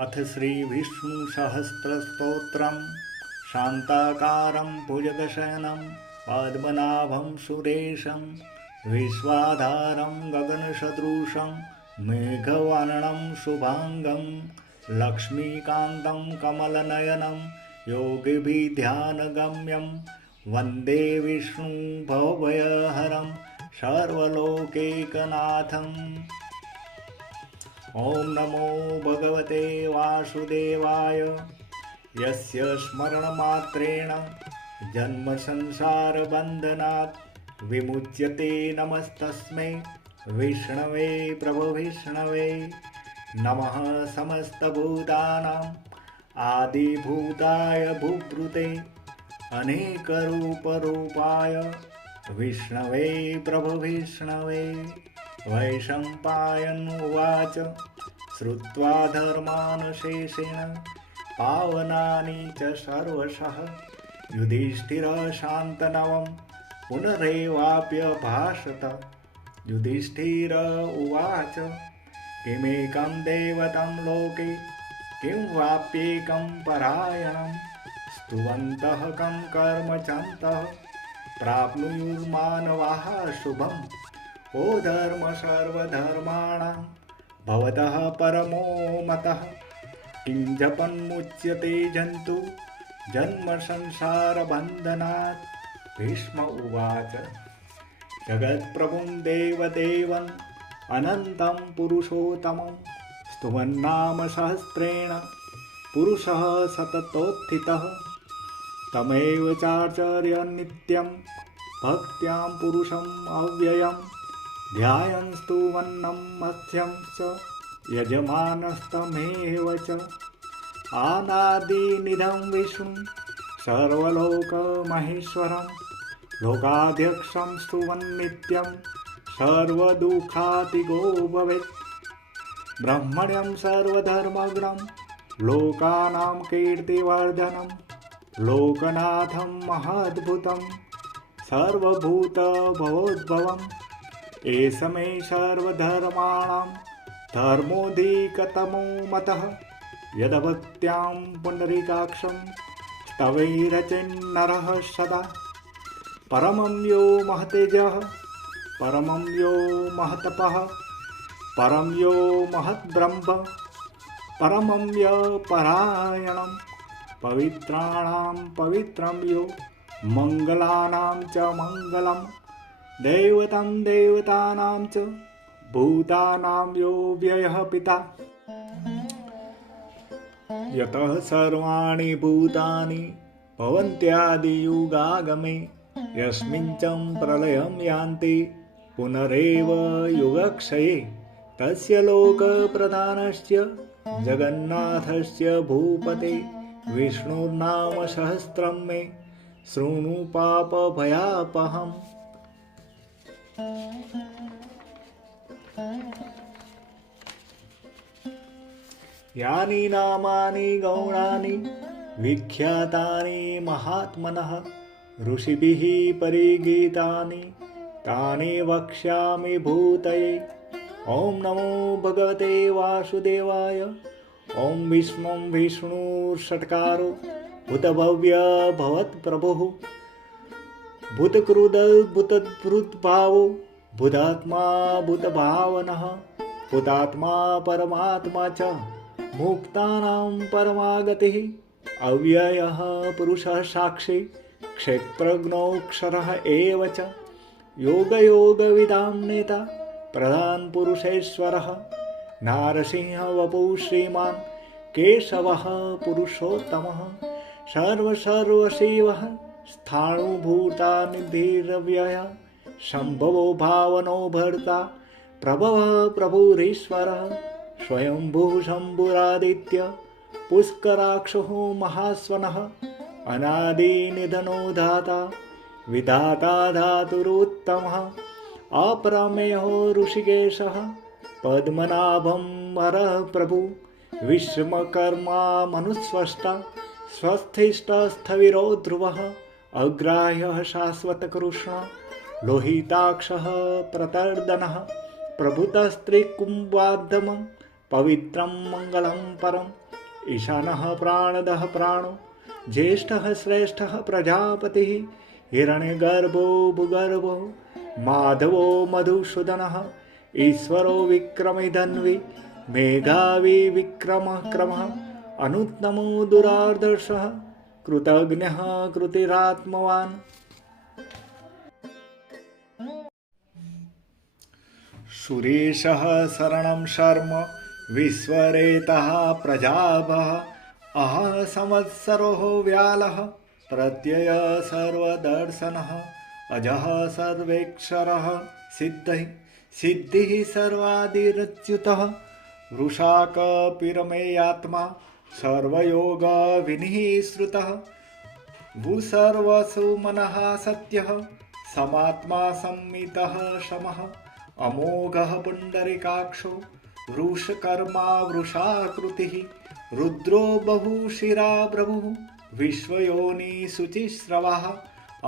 अथ श्रीविष्णुसहस्रस्तोत्रम् शान्ताकारं भुजगशयनं पद्मनाभं सुरेशं विश्वाधारं गगनसदृशं मेघवर्णं शुभांगं लक्ष्मीकान्तं कमलनयनं योगिभिध्यानगम्यं वन्दे विष्णुं भवभयहरं सर्वलोकैकनाथम्। ॐ नमो भगवते वासुदेवाय यस्य स्मरणमात्रेण जन्मसंसारबन्धनात् विमुच्यते। नमस्तस्मै विष्णवे प्रभुविष्णवे। नमः समस्तभूतानाम् आदिभूताय भूभृते अनेकरूपरूपाय विष्णवे प्रभुविष्णवे। वैशम्पायन उवाच श्रुत्वा धर्मानुशेषेण पावनानि च सर्वशः युधिष्ठिरः शान्तनवं पुनरेवाप्यभाषत। युधिष्ठिर उवाच किमेकं दैवतं लोके किं वाप्येकं परायणं स्तुवन्तः कं कर्म चन्तः प्राप्नुयुर्मानवाः शुभम्। ओ धर्म सर्वधर्माणां भवतः परमो मतः किं जपन्मुच्यते जन्तु जन्म संसारबन्धनात्। भीष्म उवाच जगत्प्रभुं देवदेवम् अनन्तं पुरुषोत्तमं स्तुवन्नाम सहस्रेण पुरुषः सततोत्थितः। तमेव चार्चर्य नित्यं भक्त्यां पुरुषम् अव्ययम् ध्यायन् स्तुवन्नं मध्यं च यजमानस्तमेव च। अनादिनिधं विष्णुं सर्वलोकमहेश्वरं लोकाध्यक्षं स्तुवन्नित्यं सर्वदुःखातिगो भवेत्। ब्रह्मण्यं सर्वधर्मज्ञं लोकानां कीर्तिवर्धनं लोकनाथं महद्भुतं सर्वभूतभवोद्भवम्। एष मे सर्वधर्माणां धर्मोऽधिकतमो मतः यद्भक्त्यां पुण्डरीकाक्षं स्तवैरचिन्नरः सदा। परमं यो महतेजः परमं यो महतपः परं यो महद्ब्रह्म परमं यो परायणं पवित्राणां पवित्रं यो मङ्गलानां च मङ्गलम्। दैवतं देवतानां च भूतानां यो व्ययः पिता यतः सर्वाणि भूतानि भवन्त्यादियुगागमे यस्मिन् च प्रलयं यान्ति पुनरेव युगक्षये। तस्य लोकप्रधानस्य जगन्नाथस्य भूपते विष्णुर्नाम सहस्रं मे शृणु पापभयापहम्। यानि नामानि गौणानि विख्यातानि महात्मनः ऋषिभिः परिगीतानि तानि वक्ष्यामि भूतये। ॐ नमो भगवते वासुदेवाय। ॐ विष्णुं विष्णुर्षट्कारो भूतभव्य भवत्प्रभुः भूतकृदभूतभृद्भावो भूतात्मा भूतभावनः भूतात्मा परमात्मा च मुक्तानां परमागतिः अव्ययः पुरुषः साक्षी क्षेत्रज्ञोऽक्षरः एव च योगयोगविदां नेता प्रधान पुरुषेश्वरः नारसिंह वपुः श्रीमान् केशवः पुरुषोत्तमः सर्वशिवः स्थाणुभूतानिधिरव्ययः शम्भवो भावनो भर्ता प्रभवः प्रभुरीश्वरः स्वयंभुः शम्भुरादित्य पुष्कराक्षो महास्वनः अनादिनिधनो दाता विधाता धातुरुत्तमः अप्रमेयो ऋषिकेशः पद्मनाभं वरः प्रभु विश्वकर्मा मनुस्वष्टा स्वस्थिष्ठस्थविरो ध्रुवः अग्राह्यः शाश्वतकृष्ण लोहिताक्षः प्रतर्दनः प्रभुतस्त्रिकुम्भाद्धमं पवित्रं मङ्गलं परं ईशानः प्राणदः प्राणो ज्येष्ठः श्रेष्ठः प्रजापतिः हिरण्यगर्भो भूगर्भो माधवो मधुसूदनः ईश्वरो विक्रमिधन्वी मेघावी विक्रमः क्रमः अनुत्तमो दुरादर्शः कृतज्ञः कृतिरात्मवान्। सुरेशः शरणं शर्म विश्वरेतः प्रजाभः अह संवत्सरो व्यालः प्रत्यय सर्वदर्शनः अजः सर्वेक्षरः सिद्धिः सर्वादिरच्युतः वृषाकपिरमेयात्मा सर्वयोगविनिःश्रुतः भूसर्वसु मनः सत्यः समात्मा संमितः शमः अमोघः पुण्डरीकाक्षो वृषकर्मा वृषाकृतिः रुद्रो बहुशिरा प्रभुः विश्वयोनिशुचिस्रवः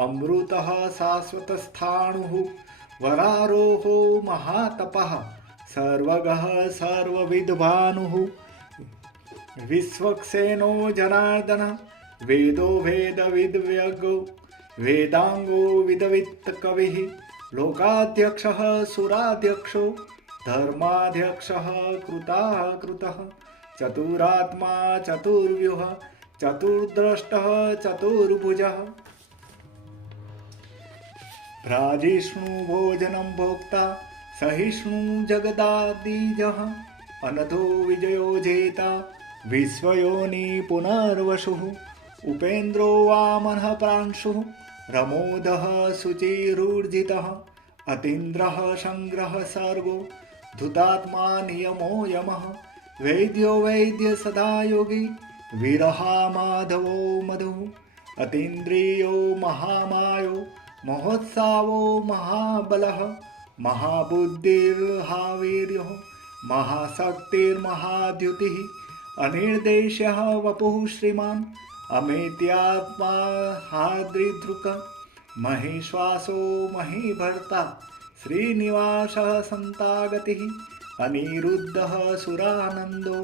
अमृतः शाश्वतस्थाणुः वरारोहो महातपः सर्वगः सर्वविद्भानुः विश्वक्सेनो जनार्दन वेदो वेदविद्व्यगो वेदांगो विदवित्तकविः लोकाध्यक्षः सुराध्यक्षो धर्माध्यक्षः कृताकृतः चतुरात्मा चतुर्व्यूह चतुर्द्रष्टः चतुर्भुजः भ्राजिष्णु भोजनं भोक्ता सहिष्णु जगदादिजः अनधो विजयो जेता विश्वयोनि पुनर्वसुः उपेन्द्रो वामनः प्रांशुः रमोदः शुचिरूर्जितः अतीन्द्रः संग्रह सर्गो धुतात्मा नियमो यमः वैद्यो वैद्य सदा योगी वीरहा माधवो मधुः अतीन्द्रियो महामायो महोत्सावो महाबलः महाबुद्धिर्हावीर्यो महाशक्तिर्महाद्युतिः अनिर्देश्यः वपुः श्रीमान् अमेत्यात्मा हाद्रिधृक महेश्वासो महीभर्ता श्रीनिवासः सन्तागतिः अनिरुद्धः सुरानन्दो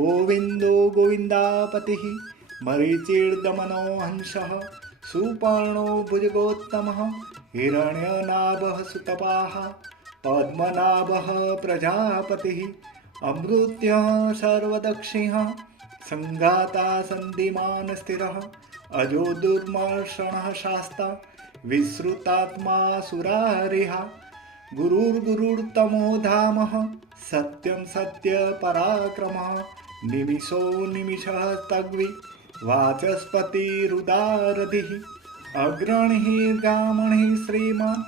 गोविन्दो गोविन्दापतिः मरीचिर्दमनो हंसः सुपर्णो भुजगोत्तमः हिरण्यनाभः सुतपाः पद्मनाभः प्रजापतिः अमृत्यः सर्वदक्षिणः संघाता सन्धिमान् स्थिरः अजो दुर्मर्षणः शास्ता विश्रुतात्मा सुरारिः गुरुर्गुरुर्तमो धामः सत्यं सत्यपराक्रमः निमिषो निमिषः तग्वि वाचस्पतिरुदारधिः अग्रणिः गामणिः श्रीमान्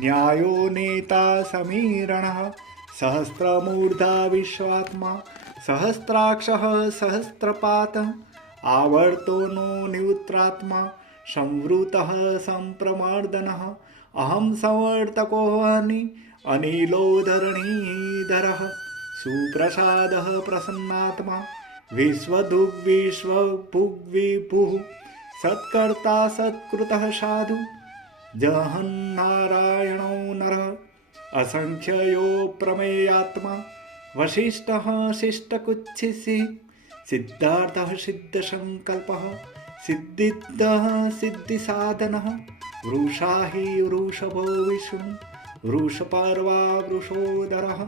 न्यायो नेता समीरणः सहस्रमूर्धा विश्वात्मा सहस्राक्षः सहस्रपातः आवर्तो नो निवृत्तात्मा संवृतः संप्रमर्दनः अहं संवर्तको अनिलोधरणीधरः सुप्रसादः प्रसन्नात्मा विश्वभुग्विभुः सत्कर्ता सत्कृतः साधु जहन्नारायणो नरः असंख्ययो प्रमेयात्मा वसिष्ठः शिष्टकुच्छिः सिद्धार्थः सिद्धसंकल्पः सिद्धिदः सिद्धिसाधनः वृषा हि वृषभो विष्णु वृषपर्वा वृषोदरः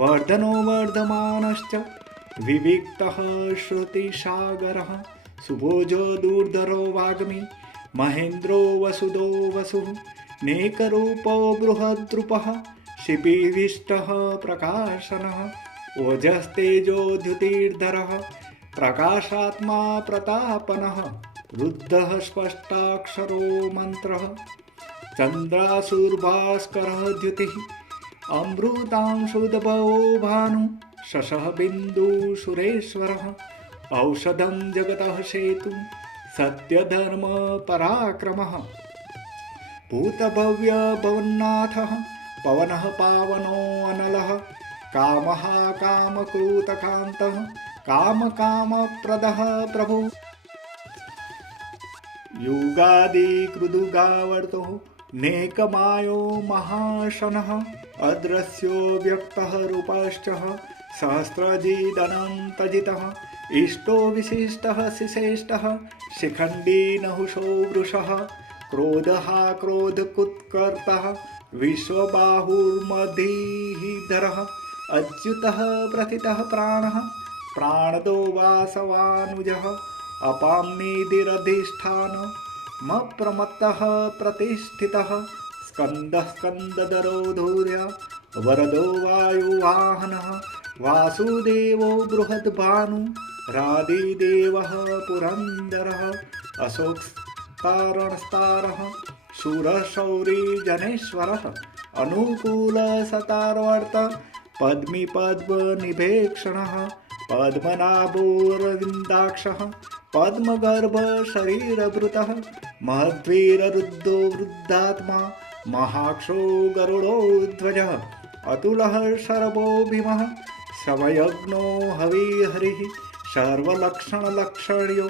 वर्धनो वर्धमानश्च विविक्तः श्रुतिसागरः सुभोजो दुर्धरो वाग्मी महेन्द्रो वसुदो वसुः नेकरूपो बृहद्रूपः शिपिविष्टः प्रकाशनः ओजस्तेजोद्युतिर्धरः प्रकाशात्मा प्रतापनः रुद्धः स्पष्टाक्षरो मन्त्रः चन्द्रासुर्भास्करः द्युतिः अमृतांशुदभो भानु शशः बिन्दुसुरेश्वरः औषधं जगतः सेतुं सत्यधर्म पराक्रमः भूतभव्यभवन्नाथः पवनः पावनो अनलः कामः कामकृतकान्तः कामकामप्रदः प्रभु युगादिकृदुगावर्तो नेकमायो महाशनः अदृश्यो व्यक्तः रूपश्च सहस्रजिदनन्तजितः इष्टो विशिष्टः शिश्रेष्ठः शिखण्डी नहुषो वृषः क्रोधः क्रोधकुत्कर्तः विश्वबाहुर्मधीधरः अच्युतः प्रथितः प्राणः प्राणदो वासवानुजः अपाम्निधिरधिष्ठान मप्रमत्तः प्रतिष्ठितः स्कन्दः स्कन्दधरो धूर्य वरदो वायुवाहनः वासुदेवो बृहद्भानु रादिदेवः पुरन्दरः अशोकस्तारणस्तारः शूरशौरी जनेश्वरः अनुकूलसतार्वर्त पद्मी पद्मनिभेक्षणः पद्मनाभोरविन्दाक्षः पद्मगर्भ शरीरभृतः महद्वीररुद्धो वृद्धात्मा महाक्षो गरुडोध्वजः अतुलः शरभो भीमः श्रवयज्ञो हविहरिः सर्वलक्षणलक्षण्यो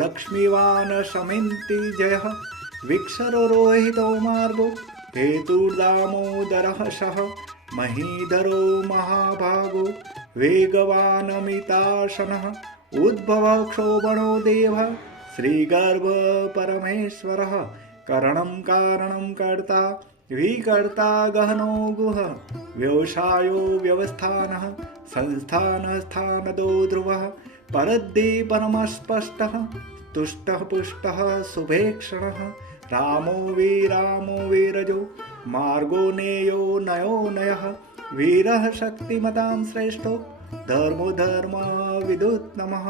लक्ष्मीवान् शमिन्ति जयः विक्षरोहितो मार्गो हेतुर्दामोदरः सः महीधरो महाभागो वेगवानमिताशनः उद्भवः क्षोभणो देवः श्रीगर्भ परमेश्वरः करणं कारणं कर्ता विकर्ता गहनो गुह व्यवसायो व्यवस्थानः संस्थानः स्थानदो ध्रुवः परद्धि परमस्पष्टः तुष्टः पुष्टः शुभेक्षणः रामो वीरजो मार्गो नेयो नयो नयः वीरः शक्तिमतां श्रेष्ठो धर्मो धर्म विदुत्तमः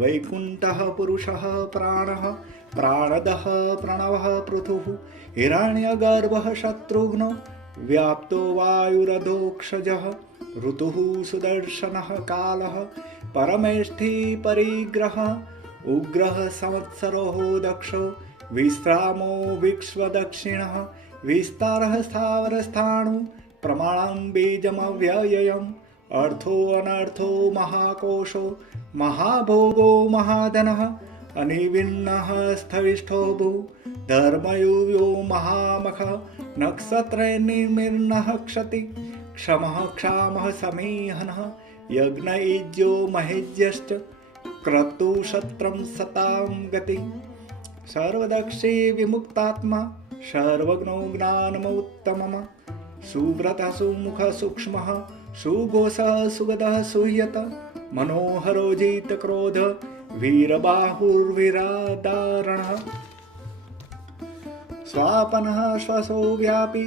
वैकुण्ठः पुरुषः प्राणः प्राणदः प्रणवः पृथुः हिरण्यगर्भः शत्रुघ्नो व्याप्तो वायुरधोक्षजः ऋतुः सुदर्शनः कालः परमेष्ठी परिग्रहः उग्रः संवत्सरो दक्षो विश्रामो विश्वदक्षिणः विस्तारः स्थावरस्थाणु प्रमाणं बीजमव्ययम् अर्थो अनर्थो महाकोशो महाभोगो महाधनः अनिविन्नः स्थविष्ठो भू धर्मयुयो महामखः नक्षत्रैर्निर्मिन्नः क्षति क्षमः क्षामः समीहनः यज्ञयुज्यो महेज्यश्च क्रतुशत्रं सतां गति सर्वदक्षे विमुक्तात्मा सर्वज्ञो ज्ञानमुत्तमः सुव्रतः सुमुखः सूक्ष्मः सुघोषः सुगतः सुह्यत मनोहरो जितक्रोध वीरबाहुर्विरादारणः स्वापनः श्वसो व्यापी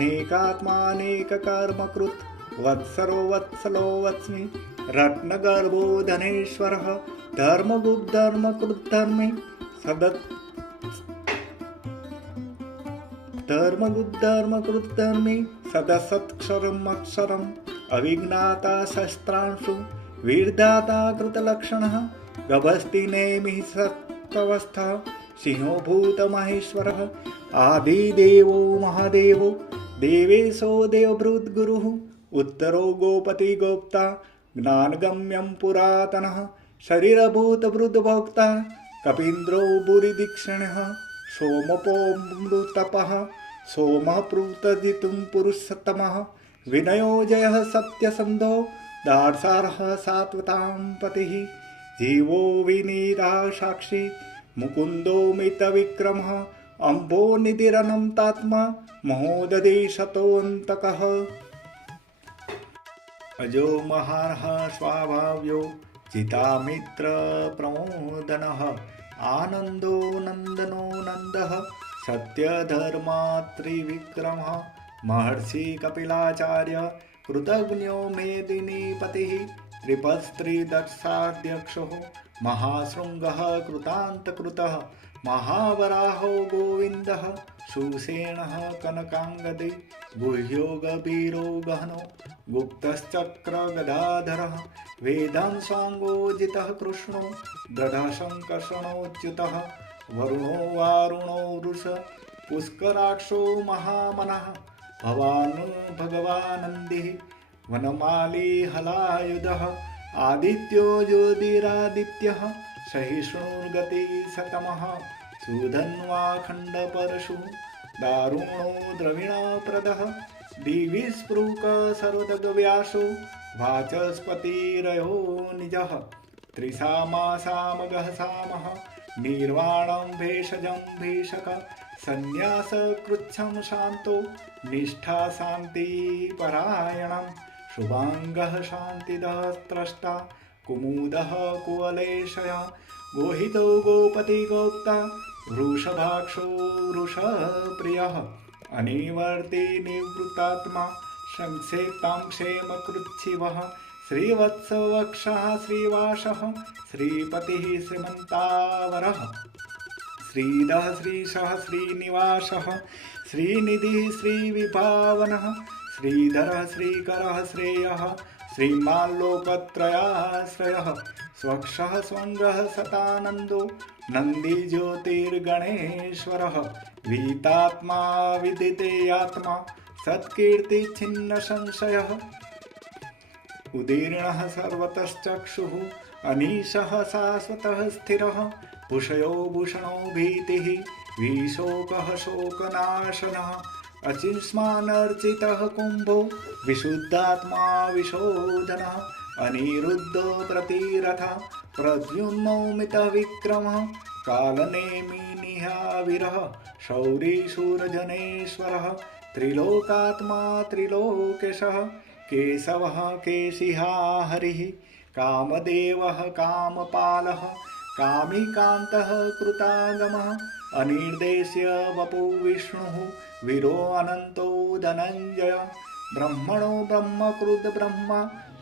नेकात्मानेककर्मकृत् वत्सरो वत्सलो वत्स्मि रत्नगर्भो धनेश्वरः धर्मगुप्धर्मकृद्धर्मे धर्मगुप्धर्मकृद्धर्मे सदसत्क्षरमक्षरम् अविज्ञाता शस्त्रांशु वीर्धाता कृतलक्षणः गभस्ति नेमिः सत्तवस्थः सिंहो भूतमहेश्वरः आदिदेवो महादेवो देवेशो देवभृद्गुरुः उत्तरो गोपति गोप्ता ज्ञानगम्यं पुरातनः शरीरभूतभृद्भोक्ता कपीन्द्रो भूरिदीक्षिणः सोमपोमृतपः सोमः प्रूतजितुं पुरुषोत्तमः विनयो जयः सत्यसन्धो दार्शार्हः सात्वतां पतिः जीवो विनीतः साक्षी मुकुन्दो मितविक्रमः अम्भो निधिरनन्तात्मा महोदधिशतोऽन्तकः अजो महार्ह स्वाभाव्यो चितामित्र प्रमोदनः आनन्दो नन्दनो नन्दः सत्यधर्मात्रिविक्रमः महर्षि कपिलाचार्य कृतज्ञो मेदिनीपतिः त्रिपस्त्रिदक्षाध्यक्षो महाशृङ्गः कृतान्तकृतः महावराहो गोविन्दः सुषेणः कनकाङ्गदे गुह्यो गभीरो गहनो गुप्तश्चक्रगदाधरः वेदं स्वाङ्गोजितः कृष्णो दृढशङ्कर्षणोच्युतः वरुणो वारुणो वृष पुष्कराक्षो महामनः भगवानन्दिः वनमाली हलायुधः आदित्यो ज्योतिरादित्यः सहिष्णुर्गतिः सतमः सुधन्वाखण्डपरशुः दारुणो द्रविणप्रदः दिवि स्पृक सर्वदग्व्यासो वाचस्पतिरयो निजः त्रिसामासामगः सामः निर्वाणं भेषजं भीषक संन्यासकृच्छं शान्तो निष्ठा शान्तिपरायणं शुभाङ्गः शान्तिदः त्रष्टा कुमुदः कुवलेशय गोहितो गोपति गोप्ता वृषभाक्षो वृषप्रियः अनिवर्ति निवृत्तात्मा संक्षेप्तां क्षेमकृच्छिवः श्रीवत्सवक्षः श्रीवासः श्रीपतिः श्रीमन्तावरः श्रीधः श्रीशः श्रीनिवासः श्रीनिधिः श्रीविभावनः श्रीधरः श्रीकरः श्रेयः श्रीमाल्लोकत्रयाश्रयः स्वक्षः स्वङ्गः सतानन्दो नन्दिज्योतिर्गणेश्वरः वीतात्मा विदितेयात्मा सत्कीर्तिच्छिन्नसंशयः उदीर्णः सर्वतश्चक्षुः अनीशः शाश्वतः स्थिरः भूषयो भूषणो भीतिः विशोकः शोकनाशनः अचिष्मानर्चितः कुम्भो विशुद्धात्मा विशोधनः अनिरुद्धो प्रतिरथः प्रद्युम्नोमितविक्रमः कालनेमिनिहाविरः शौरीशूरजनेश्वरः त्रिलोकात्मा त्रिलोकेशः केशवः केशिहा हरिः कामदेवः कामपालः कामिकान्तः कृतागमः अनिर्देश्य वपु विष्णुः वीरो अनन्तो धनञ्जय ब्रह्मणो ब्रह्मकृत ब्रह्मा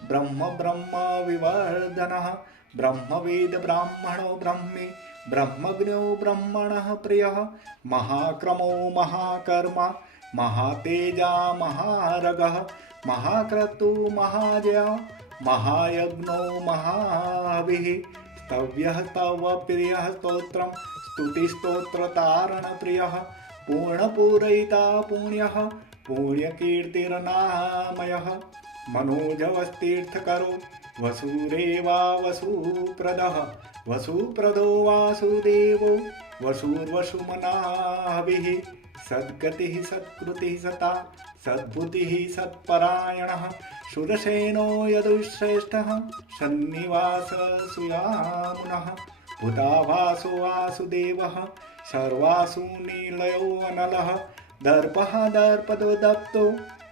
ब्रह्म ब्रह्म विवर्धनः ब्रह्मवेद ब्राह्मणो ब्रह्मी ब्रह्मज्ञो ब्रह्मणः प्रियः महाक्रमो महाकर्मा महातेजा महारगः महाक्रतु महाजय महायज्ञो महाविः स्तव्यः तव प्रियः स्तोत्रं स्तुतिस्तोत्रतारणप्रियः पूर्णपूरयिता पुण्यः पुण्यकीर्तिर्नामयः मनोजवस्तीर्थकरो वसुरेवा वसुप्रदः वसुप्रदो वासुदेवो वसुर्वसुमनाभिः सद्गतिः सत्कृतिः सता सद्बुद्धिः सत्परायणः शूरसेनो यदुश्रेष्ठः सन्निवास सुयामुनः भूताभासो वासुदेवः सर्वासु निलयो अनलः दर्पः दर्पदो दत्तो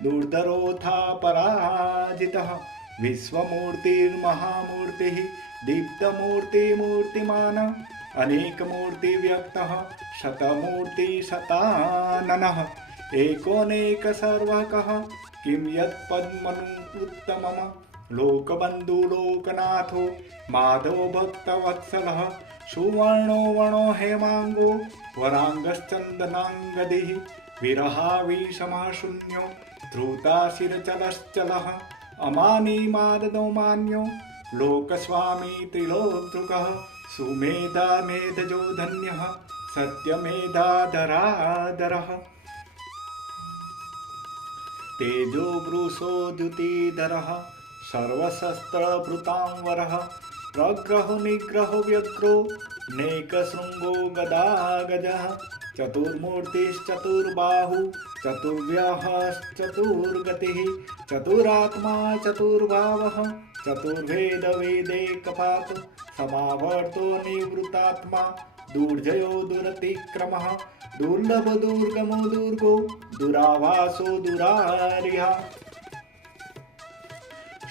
दुर्धरोऽथा पराजितः विश्वमूर्तिर्महामूर्तिः दीप्तमूर्तिमूर्तिमान् अनेकमूर्तिव्यक्तः शतमूर्तिशताननः एकोनेक सर्वकः किं यत्पद्मनुत्तमम् लोकबन्धु लोकनाथो माधवो भक्तवत्सलः सुवर्णो वणो हेमाङ्गो वराङ्गश्चन्दनाङ्गदिः विरहाविषमः शून्यो धृताशिरचलश्चलः अमानी माददो मान्यो लोकस्वामी त्रिलोकधृकः सुमेधा मेधजो धन्यः सत्यमेधाधराधरः तेजो वृषो द्युतिधरः सर्वशस्त्रभृतांवरः प्रग्रहो निग्रहो व्यग्रो नेकशृङ्गो गदागजः चतुर्मूर्तिश्चतुर्बाहु चतुर्व्यहश्चतुर्गतिः चतुरात्मा चतुर्भावः चतुर्वेदवेदैकपात् समावर्तो निवृत्तात्मा दुर्जयो दुरतिक्रमः दुर्लभ दुर्गमो दुर्गो दुरावासो दुरारिः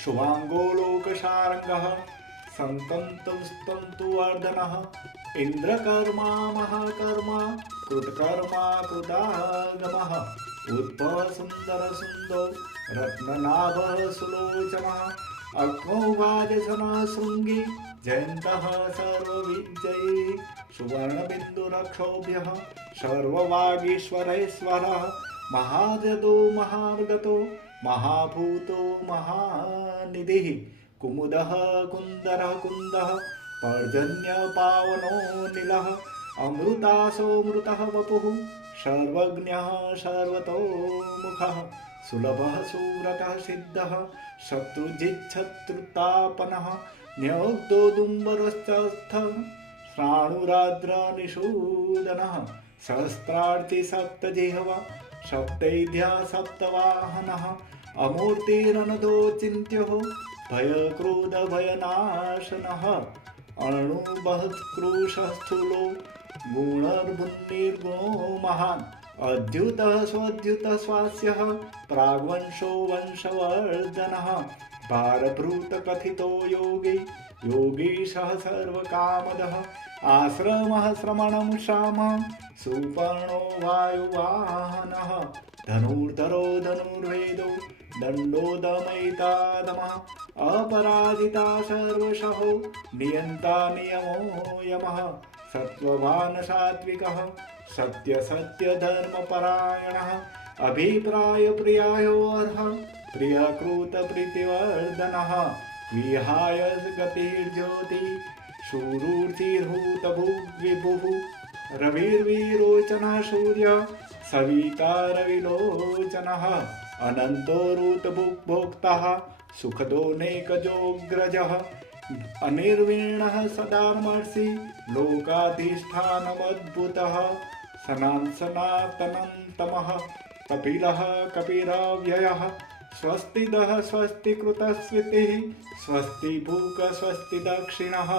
शुभांगो लोकशार्ङ्गः संतन्तुस्तन्तुवर्धनः इन्द्रकर्मा महाकर्मा कृतकर्मा कृतागमः उद्भव सुन्दर सुन्दो रत्ननाभः सुलोचनः अग्नौवाजसनः शृङ्गी जयन्तः सर्वविजयी सुवर्णबिन्दुरक्षोभ्यः सर्ववागीश्वरेश्वरः महाजदो महार्गतो महाभूतो महानिधिः कुमुदः कुन्दरः कुन्दः पर्जन्यपावनो नीलः अमृतासोऽमृतः वपुः सर्वज्ञः सर्वतोमुखः सुलभः सुव्रतः सिद्धः शत्रुजिच्छत्रुतापनः न्योक्तोदुम्बरश्चस्थः श्राणुराद्रनिषूदनः सहस्रार्चि सप्तजिह्वा सप्तैध्या सप्तवाहनः अमूर्तिरनदो चिन्त्यो भयक्रोधभयनाशनः अणुबहत्कृशः स्थूलो गुणर्भुन्निर्गुणो महान् अद्युतः स्वद्युतः स्वास्यः प्राग्वंशो वंशवर्धनः भारभृतकथितो योगी योगीशः सर्वकामदः आश्रमः श्रमणं श्यामः सुपर्णो वायुवाहनः धनुर्धरो धनुर्वेदो दण्डो दमयितादमः अपराजिता सर्वशः नियन्ता नियमो यमः सत्त्ववान् सात्विकः सत्यधर्मपरायणः अभिप्रायप्रियायोऽर्हः प्रियकृतप्रीतिवर्धनः विहाय गतिर्ज्योति शूरुचिर्हूतभुग्विभुः रविर्विरोचनः सूर्य सविता रविलोचनः अनन्तो ऋतभुग्भोक्तः सुखदो नेकजोऽग्रजः अनिर्वीणः सदामर्षि लोकाधिष्ठानमद्भुतः सनातनं तमः कपिलः कपिरव्ययः स्वस्तिदः स्वस्तिकृतस्वितिः स्वस्ति भूक स्वस्ति दक्षिणः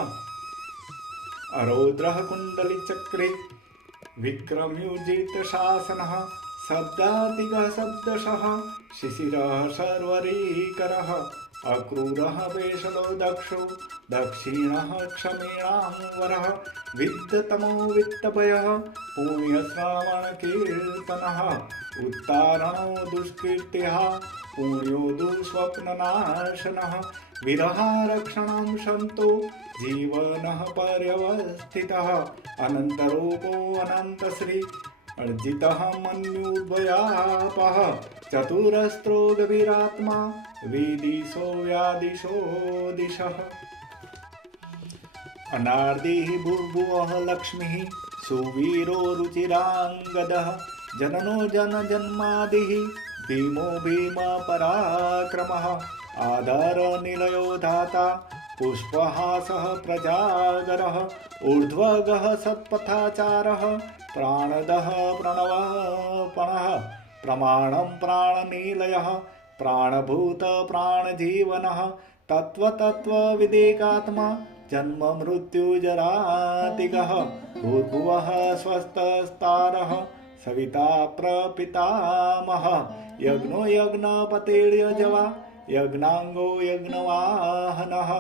अरौद्रः कुण्डलिचक्रे विक्रम्युजितशासनः शब्दातिगः शब्दशः शिशिरः शर्वरीकरः अक्रूरः वेषलो दक्षो दक्षिणः क्षमीणां वरः विद्यतमो वित्तभयः पुण्यश्रवणकीर्तनः उत्तारणो दुष्कीर्तिः पुण्यो दुःस्वप्ननाशनः विरहारक्षणं शन्तो जीवनः पर्यवस्थितः अनन्तरूपो अनन्तश्री अर्जितः मन्युर्भयापः चतुरस्रो गभीरात्मा विदिशो व्यादिशो दिशः अनार्दिः भूर्भुवः लक्ष्मीः सुवीरो रुचिराङ्गदः जननो जनजन्मादिः भीमो भीमपराक्रमः आधारनिलयो धाता पुष्पहासः प्रजागरः ऊर्ध्वगः सत्पथाचारः प्राणदः प्रणवपणः प्रमाणं प्राणनिलयः प्राणभूत प्राणजीवनः तत्त्वतत्त्वविदेकात्मा जन्म मृत्युजरातिगः भूर्भुवः स्वस्तस्तारः सविता प्रपितामहः यज्ञो यज्ञपतिर्यजवा यज्ञांगो यज्ञवाहनः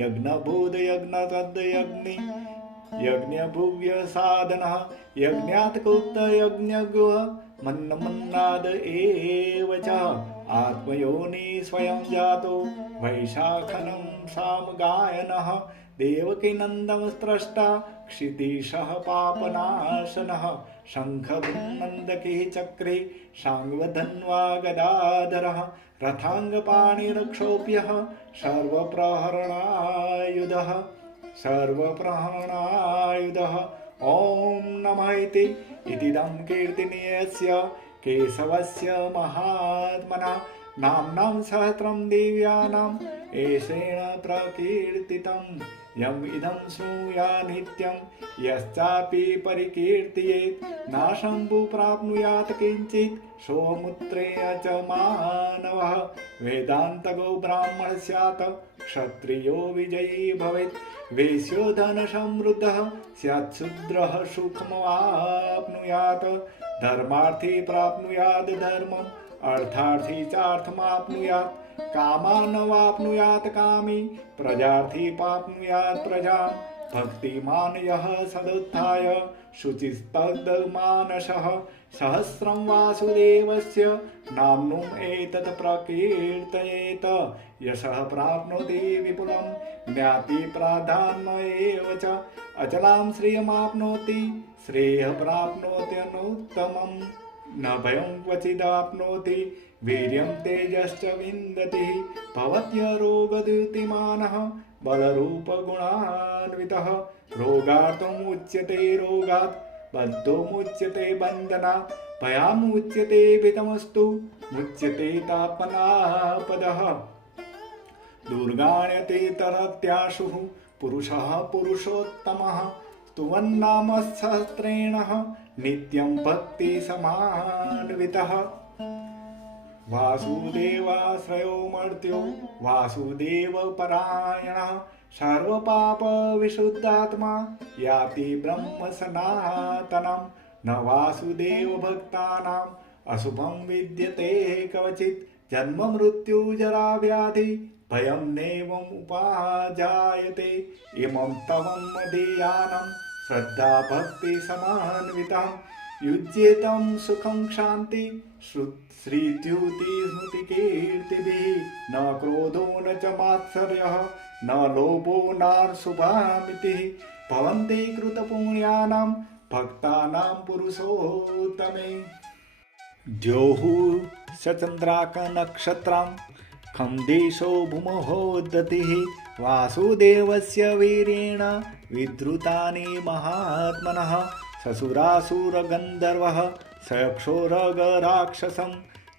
यज्ञभूत यज्ञतद्यज्ञि यज्ञभुव्य साधनः यज्ञात्कुक्त यज्ञगुह मन्नमन्नाद एव च आत्मयोनि स्वयं जातो वैशाखनं सामगायनः देवकीनन्दं स्रष्टा क्षितीशः पापनाशनः शङ्खनन्दके चक्रे शाङ्गधन्वा गदाधरः रथाङ्गपाणिरक्षोभ्यः सर्वप्रहरणायुधः ॐ नमः इतिदं कीर्तनीयस्य केशवस्य महात्मना नाम्नां सहस्रं दिव्यानाम् एषेण प्रकीर्तितं यम् इदं श्रूया नित्यं यश्चापि परिकीर्तयेत् नाशम्भु प्राप्नुयात् किञ्चित् सोमुत्रेण च मानवः वेदान्तगो ब्राह्मण स्यात् क्षत्रियो विजयी भवेत् वैश्यो धनसमृद्धः स्यात् शूद्रः सुखमवाप्नुयात् धर्मार्थी प्राप्नुयात् धर्मम् अर्थार्थी चार्थमाप्नुयात् कामानवाप्नुयात् कामी प्रजार्थी प्राप्नुयात् प्रजां भक्तिमान् यः सदुत्थाय शुचिस्तद्मानसः सहस्रं वासुदेवस्य नाम्नुम् एतत् प्रकीर्तयेत यशः प्राप्नोति विपुलं ज्ञाति प्राधान्यमेव च अचलां श्रियमाप्नोति श्रेयः प्राप्नोत्यनुत्तमम् न भयं क्वचिदाप्नोति वीर्यं तेजश्च विन्दति भवत्यरोगद्युतिमानः बलरूपगुणान्वितः रोगार्थमुच्यते रोगात् बद्धोमुच्यते बन्धनात् भयामुच्यते भीतमस्तु मुच्यते तापनापदः दुर्गाण्यतीतरत्याशुः पुरुषः पुरुषोत्तमः स्तुवन्नामसहस्रेण नित्यं भक्तिसमान्वितः वासुदेवाश्रयो मर्त्यो वासुदेवपरायणः सर्वपापविशुद्धात्मा याति ब्रह्म सनातनं न वासुदेवभक्तानाम् अशुभं विद्यते कवचित् जन्म मृत्यु जरा व्याधि भयं नैवम् उपाजायते इमं तवं मदीयानं श्रद्धा भक्ति समान्वितं युज्येतं सुखं शान्ति श्रीद्युति स्मृतिकीर्तिभिः न क्रोधो न च मात्सर्यः न लोभो नार्शुभामितिः भवन्ति कृतपुण्यानां भक्तानां पुरुषोत्तमे द्योः सचन्द्राकनक्षत्रं खं देशो भूमहोदतिः वासुदेवस्य वीर्येण विद्रुतानि महात्मनः ससुरासुरगन्धर्वः सयक्षोरगराक्षसं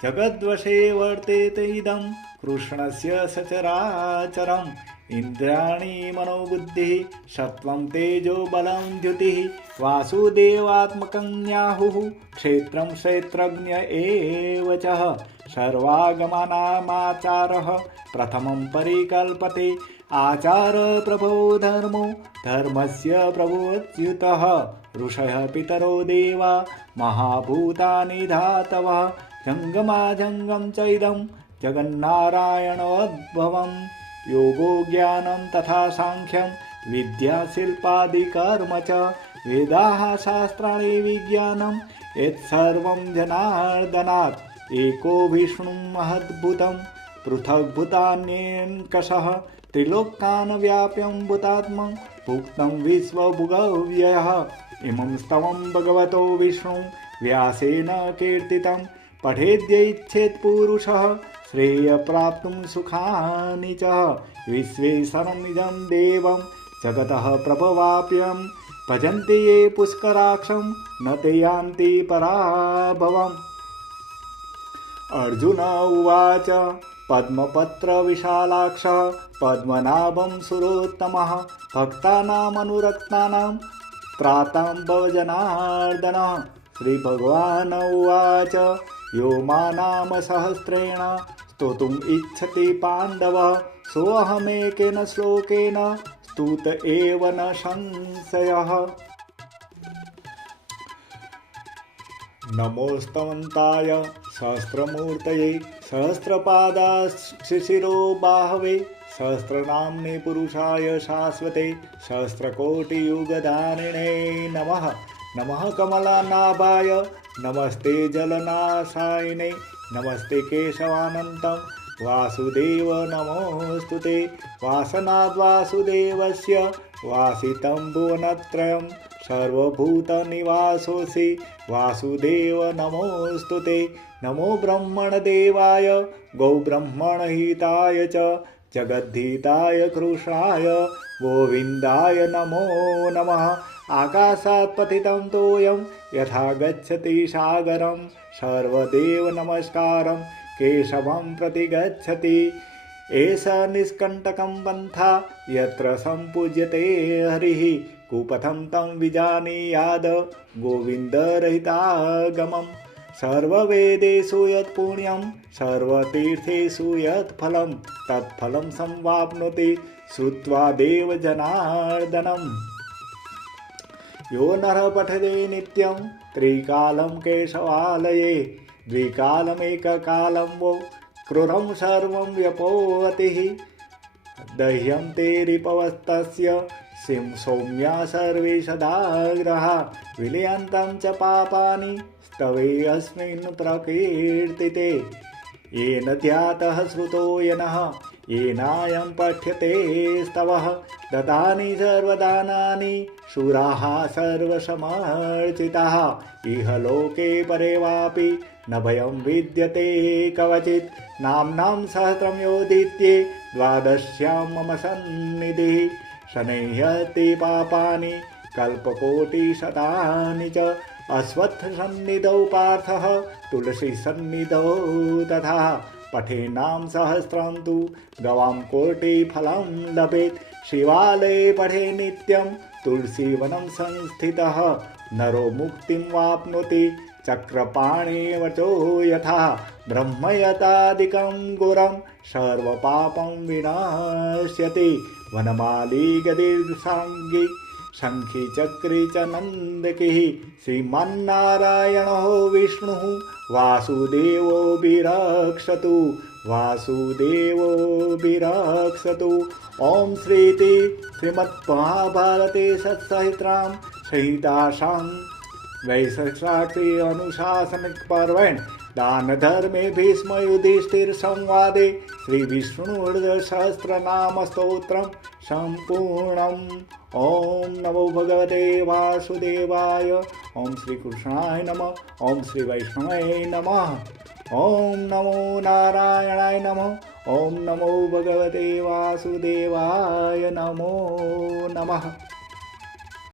जगद्वशे वर्तेते इदं कृष्णस्य सचराचरम् इन्द्रियाणि मनोबुद्धिः सत्त्वं तेजो बलं द्युतिः वासुदेवात्मकं न्याहुः क्षेत्रं क्षेत्रज्ञ एव च सर्वागमनामाचारः प्रथमं परिकल्पते आचार प्रभो धर्मो धर्मस्य प्रभुच्युतः ऋषयः पितरो देवा महाभूतानि धातवः जङ्गमाजङ्गं च इदं जगन्नारायणोद्भवम् योगो ज्ञानं तथा साङ्ख्यं विद्या शिल्पादिकर्म च वेदाः शास्त्राणि विज्ञानं यत्सर्वं जनार्दनात् एको विष्णुं महद्भुतं पृथग्भूतान्येकशः त्रिलोकान् व्याप्यं भूतात्मं भुक्तं विश्वभुगव्ययः इमं स्तवं भगवतो विष्णुं व्यासेन कीर्तितं पठेद्यैच्छेत् पुरुषः श्रेयप्राप्तुं सुखानि च विश्वेश्वरमिदं देवं जगतः प्रभवाप्यं भजन्ति ये पुष्कराक्षं न ते यान्ति पराभवम् अर्जुन उवाच पद्मपत्रविशालाक्षः पद्मनाभं सुरोत्तमः भक्तानामनुरक्तानां त्रातां भवजनार्दनः श्रीभगवान् उवाच यो मानाम सहस्रेण स्तोतुम् इच्छति पाण्डव सोऽहमेकेन श्लोकेन स्तुत एव न संशयः नमोस्तवन्ताय सहस्रमूर्तये सहस्रपादाशिशिरो बाहवे सहस्रनाम्ने पुरुषाय शाश्वते सहस्रकोटियुगधारिणे नमः नमः कमलनाभाय नमस्ते जलनाशायिने नमस्ते केशवानन्तं वासुदेव नमोऽस्तुते वासनाद्वासुदेवस्य वासितं भुवनत्रयं सर्वभूतनिवासोऽसि वासुदेव नमोऽस्तुते नमो ब्रह्मणदेवाय गौब्रह्मणहिताय च जगद्धिताय कृष्णाय गोविन्दाय नमो नमः आकाशात् पतितं तोयं यथा गच्छति सागरं सर्वदेव नमस्कारं केशवं प्रति गच्छति एष निष्कण्टकं पन्था यत्र सम्पूज्यते हरिः कुपथं तं विजानीयाद गोविन्दरहितागमम् सर्ववेदेषु यत् पुण्यं सर्वतीर्थेषु यत् फलं तत्फलं संवाप्नोति श्रुत्वा देवजनार्दनम् यो नरः पठते नित्यं त्रिकालं केशवालये द्विकालमेककालं वो क्रूरं सर्वं व्यपोहतिः दह्यं ते रिपवस्तस्य सौम्या सर्वे सदाग्रहा विलयन्तं च पापानि स्तवे अस्मिन् प्रकीर्तिते येन ध्यातः श्रुतो यनः येनायं पठ्यते स्तवः दत्तानि सर्वदानानि शूराः सर्वसमर्चिताः इह लोके परे वापि न भयं विद्यते कवचित् नाम्नां सहस्रं योदित्ये द्वादश्यां मम सन्निधिः शनैयति पापानि कल्पकोटिशतानि च अश्वत्थसन्निधौ पार्थः तुलसीसन्निधौ तथा पठेन्नाम सहस्रं तु गवां कोटिफलं लभेत् शिवालये पठे नित्यं तुलसीवनं संस्थितः नरो मुक्तिं वाप्नोति चक्रपाणिवचो यथा ब्रह्मयतादिकं गुरं सर्वपापं विनाश्यति वनमाली गदिर्साङ्गी शङ्खी चक्री च नन्दकिः श्रीमन्नारायणो विष्णुः वासुदेवो विरक्षतु वासुदेवो विरक्षतु। ओम श्रीति श्रीमद्महाभारते सत्सहित्रां संहितासां वैशाखी अनुशासनिक पर्वण दान धर्मे भीष्म युधिष्ठिर संवादे श्री विष्णु सहस्रनाम स्तोत्रम संपूर्णम्। ओम नमो भगवते वासुदेवाय। ओम श्री कृष्णाय नमः। ओम श्री वैष्णवाय नमः। ओम नमो नारायणाय नमः। ओम नमो भगवते वासुदेवाय नमो नमः।